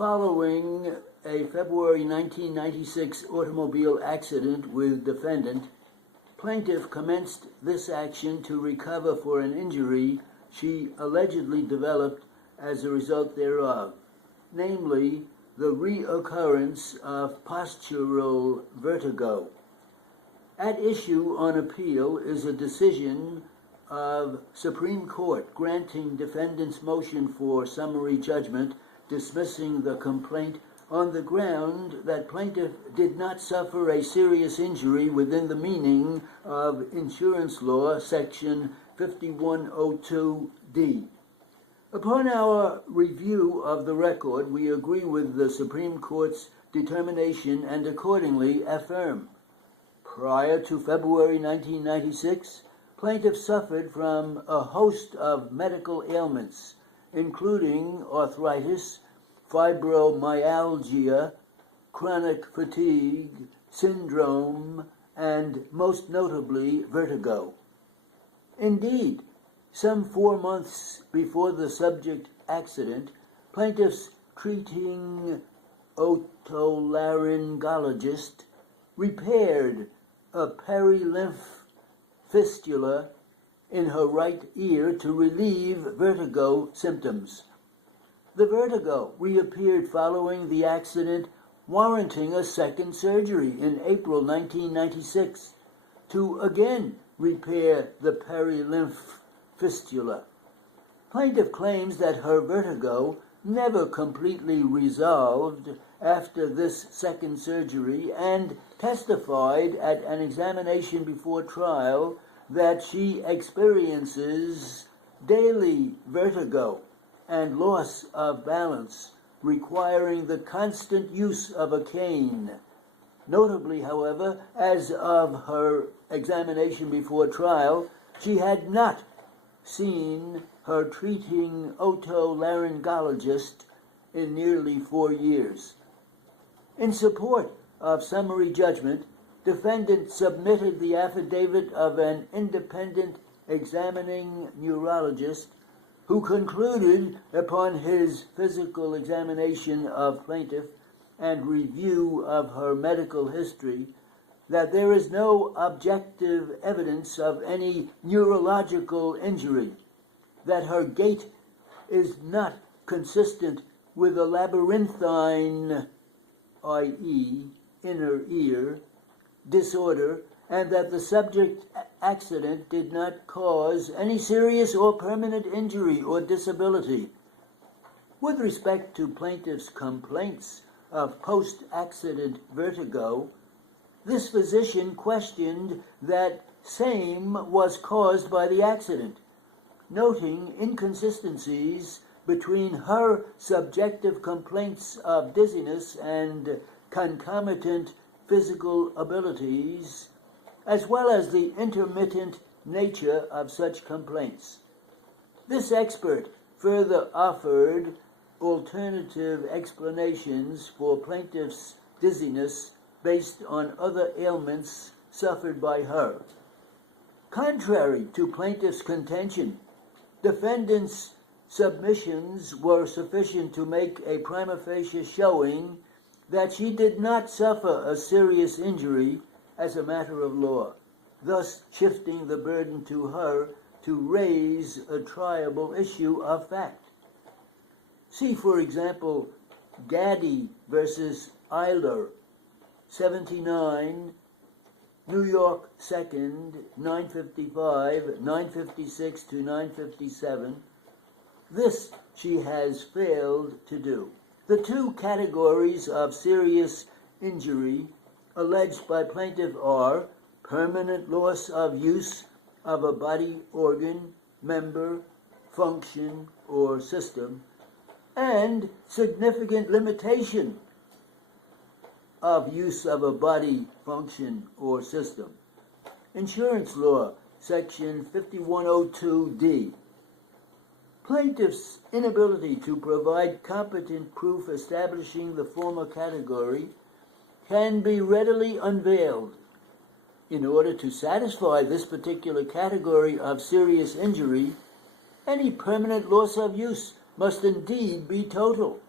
Following a February 1996 automobile accident with defendant, plaintiff commenced this action to recover for an injury she allegedly developed as a result thereof, namely the reoccurrence of postural vertigo. At issue on appeal is a decision of Supreme Court granting defendant's motion for summary judgment, dismissing the complaint on the ground that plaintiff did not suffer a serious injury within the meaning of insurance law, section 5102D. Upon our review of the record, we agree with the Supreme Court's determination and accordingly affirm. Prior to February 1996, plaintiff suffered from a host of medical ailments, including arthritis, fibromyalgia, chronic fatigue, syndrome, and most notably vertigo. Indeed, some 4 months before the subject accident, plaintiff's treating otolaryngologist repaired a perilymph fistula in her right ear to relieve vertigo symptoms. The vertigo reappeared following the accident, warranting a second surgery in April 1996 to again repair the perilymph fistula. Plaintiff claims that her vertigo never completely resolved after this second surgery and testified at an examination before trial that she experiences daily vertigo and loss of balance, requiring the constant use of a cane. Notably, however, as of her examination before trial, she had not seen her treating otolaryngologist in nearly 4 years. In support of summary judgment, defendant submitted the affidavit of an independent examining neurologist who concluded upon his physical examination of plaintiff and review of her medical history that there is no objective evidence of any neurological injury, that her gait is not consistent with a labyrinthine, i.e., inner ear, disorder, and that the subject accident did not cause any serious or permanent injury or disability. With respect to plaintiff's complaints of post-accident vertigo, this physician questioned that same was caused by the accident, noting inconsistencies between her subjective complaints of dizziness and concomitant physical abilities, as well as the intermittent nature of such complaints. This expert further offered alternative explanations for plaintiff's dizziness based on other ailments suffered by her. Contrary to plaintiff's contention, defendant's submissions were sufficient to make a prima facie showing that she did not suffer a serious injury as a matter of law, thus shifting the burden to her to raise a triable issue of fact. See, for example, Gaddy versus Eiler, 79, New York 2nd, 955, 956 to 957. This she has failed to do. The two categories of serious injury alleged by plaintiff are permanent loss of use of a body organ, member, function, or system, and significant limitation of use of a body, function, or system. Insurance law, section 5102D. Plaintiff's inability to provide competent proof establishing the former category can be readily unveiled. In order to satisfy this particular category of serious injury, any permanent loss of use must indeed be total.